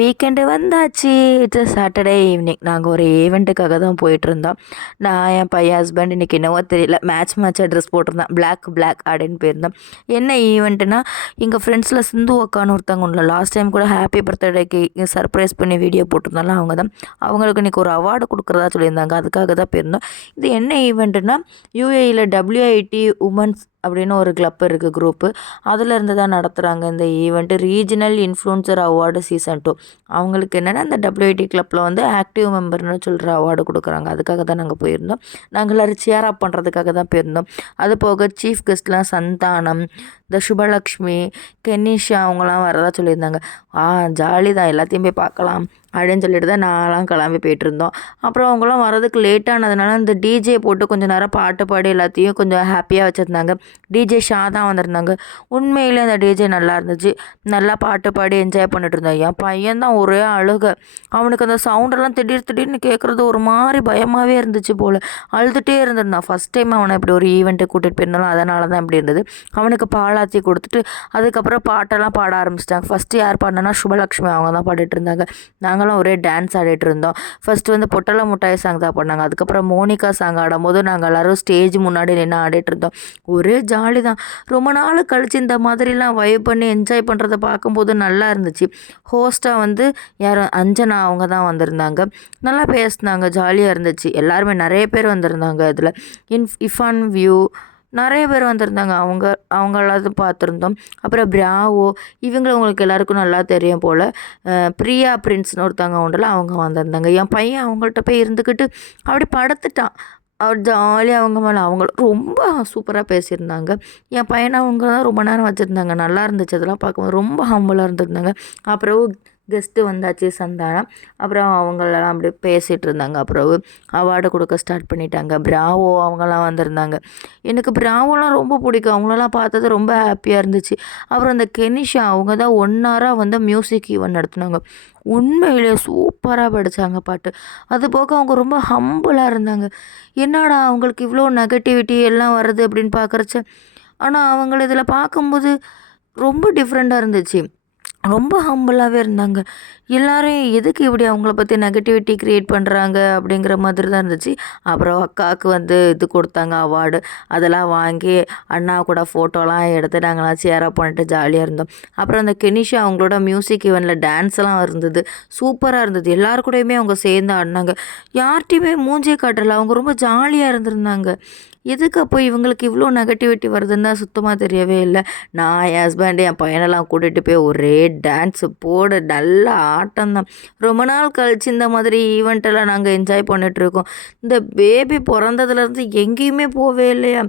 Weekend வந்தாச்சு. It's Saturday evening. நாங்கள் ஒரு ஈவெண்ட்டுக்காக தான் போயிட்டுருந்தோம். நான் என் பையன் ஹஸ்பண்ட் இன்றைக்கி என்னவோ தெரியல மேட்சாக ட்ரெஸ் போட்டிருந்தேன். பிளாக் அப்படின்னு போயிருந்தோம். என்ன ஈவெண்ட்டுனா எங்கள் ஃப்ரெண்ட்ஸில் சிந்து அக்கான்னு ஒருத்தவங்க உள்ள லாஸ்ட் டைம் கூட ஹாப்பி பர்த்டேக்கு சர்ப்ரைஸ் பண்ணி வீடியோ போட்டிருந்தாலும் அவங்க தான். அவங்களுக்கு இன்றைக்கி ஒரு அவார்டு கொடுக்குறதா சொல்லியிருந்தாங்க. அதுக்காக தான் போயிருந்தோம். இது என்ன ஈவெண்ட்டுனா யூஏஇயில் WIT உமன்ஸ் அப்படின்னு ஒரு கிளப் இருக்குது குரூப்பு. அதிலேருந்து தான் நடத்துகிறாங்க இந்த event. Regional influencer award season 2. அவங்களுக்கு என்னென்னா இந்த WIT கிளப்பில் வந்து ஆக்டிவ் மெம்பர்னு சொல்கிற அவார்டு கொடுக்குறாங்க. அதுக்காக தான் நாங்கள் போயிருந்தோம். நாங்கள் எல்லோரும் சேர் அப் பண்ணுறதுக்காக தான் போயிருந்தோம். அது போக சீஃப் கெஸ்ட்லாம் சந்தானம், இந்த சுபலக்ஷ்மி, கெனிஷா அவங்களாம் வரதா சொல்லியிருந்தாங்க. ஜாலி தான், எல்லாத்தையும் போய் பார்க்கலாம் அப்படின்னு சொல்லிட்டு தான் நான்லாம் கிளம்பி போயிட்டுருந்தோம். அப்புறம் அவங்களாம் வரதுக்கு லேட்டானதுனால இந்த டிஜே போட்டு கொஞ்சம் நேரம் பாட்டு பாடி எல்லாத்தையும் கொஞ்சம் ஹாப்பியாக வச்சுருந்தாங்க. டிஜே ஷா தான் வந்திருந்தாங்க. உண்மையிலே அந்த டிஜே நல்லா இருந்துச்சு. நல்லா பாட்டு பாடி என்ஜாய் பண்ணிட்டு இருந்தோம். என் பையன் தான் ஒரே அழுக. அவனுக்கு அந்த சவுண்டெல்லாம் திடீர்னு கேட்குறது ஒரு மாதிரி பயமாகவே இருந்துச்சு போல். அழுதுகிட்டே இருந்திருந்தான். ஃபஸ்ட் டைம் அவனை இப்படி ஒரு ஈவெண்ட்டுக்கு கூட்டிகிட்டு போயிருந்தாலும் அதனால தான் இப்படி இருந்தது. அவனுக்கு பாலாத்தி கொடுத்துட்டு அதுக்கப்புறம் பாட்டெல்லாம் பாட ஆரம்பிச்சிட்டாங்க. ஃபஸ்ட்டு யார் பாடினா சுபலக்ஷ்மி அவங்க தான் பாடிட்டு இருந்தாங்க. நாங்களும் ஒரே டான்ஸ் ஆடிட்டு இருந்தோம். ஃபஸ்ட்டு வந்து பொட்டல முட்டாய் சாங் தான் பண்ணாங்க. அதுக்கப்புறம் மோனிகா சாங் ஆடும்போது நாங்கள் எல்லோரும் ஸ்டேஜ் முன்னாடி நின்று ஆடிட்டு இருந்தோம். ஒரே ஜாலி தான். ரொம்ப நாள் கழித்து இந்த மாதிரிலாம் வைப் பண்ணி என்ஜாய் பண்ணுறத பார்க்கும்போது நல்லா இருந்துச்சு. ஹோஸ்ட்டாக வந்து யாரும் அஞ்சனா அவங்க தான் வந்திருந்தாங்க. நல்லா பேசினாங்க, ஜாலியாக இருந்துச்சு. எல்லாருமே நிறைய பேர் வந்திருந்தாங்க. இதில் இஃபான் வியூ நிறைய பேர் வந்திருந்தாங்க. அவங்க எல்லாத்தையும் பார்த்துருந்தோம். அப்புறம் பிராவோ இவங்களை உங்களுக்கு எல்லாருக்கும் நல்லா தெரியும் போல். பிரியா பிரின்ஸ்னு ஒருத்தவங்க உண்டல அவங்க வந்திருந்தாங்க. என் பையன் அவங்கள்ட்ட போய் இருந்துக்கிட்டு அப்படி படுத்துட்டான். அவர் ஜாலியாக அவங்க மேலே அவங்களும் ரொம்ப சூப்பராக பேசியிருந்தாங்க. என் பையனை அவங்க தான் ரொம்ப நேரம் வச்சுருந்தாங்க. நல்லா இருந்துச்சு அதெல்லாம் பார்க்கும்போது. ரொம்ப ஹம்பிளாக இருந்திருந்தாங்க. அப்புறம் கெஸ்ட்டு வந்தாச்சு சந்தானம். அப்புறம் அவங்களெல்லாம் அப்படி பேசிகிட்டு இருந்தாங்க. அப்புறம் அவார்டு கொடுக்க ஸ்டார்ட் பண்ணிட்டாங்க. பிராவோ அவங்கெல்லாம் வந்திருந்தாங்க. எனக்கு பிராவோலாம் ரொம்ப பிடிக்கும். அவங்களெல்லாம் பார்த்தது ரொம்ப ஹாப்பியாக இருந்துச்சு. அப்புறம் அந்த கெனிஷா அவங்க தான் 1 hour வந்து மியூசிக் ஈவெண்ட் நடத்துனாங்க. உண்மையிலே சூப்பராக படித்தாங்க பாட்டு. அது போக அவங்க ரொம்ப ஹம்பிளாக இருந்தாங்க. என்னடா அவங்களுக்கு இவ்வளோ நெகட்டிவிட்டி எல்லாம் வருது அப்படின்னு பார்க்குறச்ச, ஆனால் அவங்கள இதில் பார்க்கும்போது ரொம்ப டிஃப்ரெண்ட்டாக இருந்துச்சு. ரொம்ப ஹம்பிளாகவே இருந்தாங்க. எல்லோரும் எதுக்கு இப்படி அவங்கள பற்றி நெகட்டிவிட்டி க்ரியேட் பண்ணுறாங்க அப்படிங்கிற மாதிரி தான் இருந்துச்சு. அப்புறம் அக்காவுக்கு வந்து இது கொடுத்தாங்க அவார்டு. அதெல்லாம் வாங்கி அண்ணா கூட ஃபோட்டோலாம் எடுத்து நாங்களாம் சேர் அப் பண்ணிட்டு ஜாலியாக இருந்தோம். அப்புறம் அந்த கெனிஷா அவங்களோட மியூசிக் ஈவெண்ட்டில் டான்ஸ்லாம் இருந்தது. சூப்பராக இருந்தது. எல்லாரு கூடயுமே அவங்க சேர்ந்து ஆடினாங்க. யார்கிட்டையுமே மூஞ்சே காட்டலை. அவங்க ரொம்ப ஜாலியாக இருந்திருந்தாங்க. எதுக்கு அப்போ இவங்களுக்கு இவ்வளோ நெகட்டிவிட்டி வருதுன்னு தான் சுத்தமாக தெரியவே இல்லை. நான் என் ஹஸ்பண்டு என் பையனெல்லாம் கூட்டிகிட்டு போய் ஒரே டான்ஸு போடு நல்லா ஆட்டம் தான். ரொம்ப நாள் கழிச்சு இந்த மாதிரி ஈவெண்ட்டெல்லாம் நாங்கள் என்ஜாய் பண்ணிகிட்ருக்கோம். இந்த பேபி பிறந்ததுலேருந்து எங்கேயுமே போவே இல்லையா.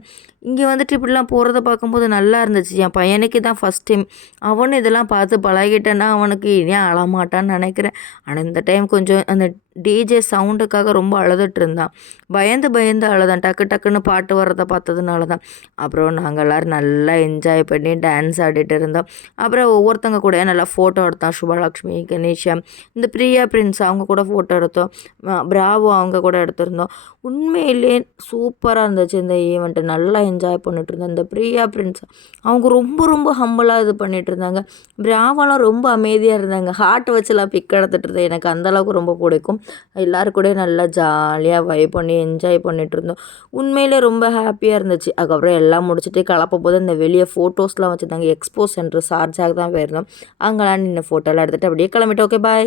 இங்கே வந்துட்டு இப்படிலாம் போகிறத பார்க்கும்போது நல்லா இருந்துச்சு. என் பையனுக்கு தான் ஃபஸ்ட் டைம். அவனும் இதெல்லாம் பார்த்து பழகிட்டேன்னா அவனுக்கு இனி அழமாட்டான்னு நினைக்கிறேன். ஆனால் இந்த டைம் கொஞ்சம் அந்த டிஜே சவுண்டுக்காக ரொம்ப அழுதுட்டு இருந்தான். பயந்து அழுதான். டக்குன்னு பாட்டு வர்றதை பார்த்ததுனால தான். அப்புறம் நாங்கள் எல்லோரும் நல்லா என்ஜாய் பண்ணி டான்ஸ் ஆடிட்டு இருந்தோம். அப்புறம் ஒவ்வொருத்தங்க கூட நல்லா ஃபோட்டோ எடுத்தோம். சுபலக்ஷ்மி, கணேஷா, இந்த பிரியா பிரின்ஸ் அவங்க கூட ஃபோட்டோ எடுத்தோம். பிராவோ அவங்க கூட எடுத்திருந்தோம். உண்மையிலே சூப்பராக இருந்துச்சு இந்த ஈவெண்ட்டு. நல்லா என்ஜாய் பண்ணிட்டு இருந்தோம். இந்த பிரியா பிரின்ஸ் அவங்க ரொம்ப ஹம்பிளாக இது பண்ணிகிட்டு இருந்தாங்க. பிராவோலாம் ரொம்ப அமைதியாக இருந்தாங்க. ஹார்ட் வச்சுலாம் பிக் எடுத்துகிட்டு இருந்தேன். எனக்கு அந்தளவுக்கு ரொம்ப பிடிக்கும். எல்லோரும் கூட நல்லா ஜாலியாக வைப் பண்ணி என்ஜாய் பண்ணிகிட்டு இருந்தோம். உண்மையிலே ரொம்ப ஹாப்பியாக இருந்துச்சு. அதுக்கப்புறம் எல்லாம் முடிச்சுட்டு கிளப்பும் போது இந்த வெளியே ஃபோட்டோஸ்லாம் வச்சுருந்தாங்க. எக்ஸ்போ சென்டர் ஷார்ஜாக தான் போயிருந்தோம். அங்கெல்லாம் நின்று ஃபோட்டோலாம் எடுத்துகிட்டு அப்படியே கிளம்பிட்டோம். Okay bye.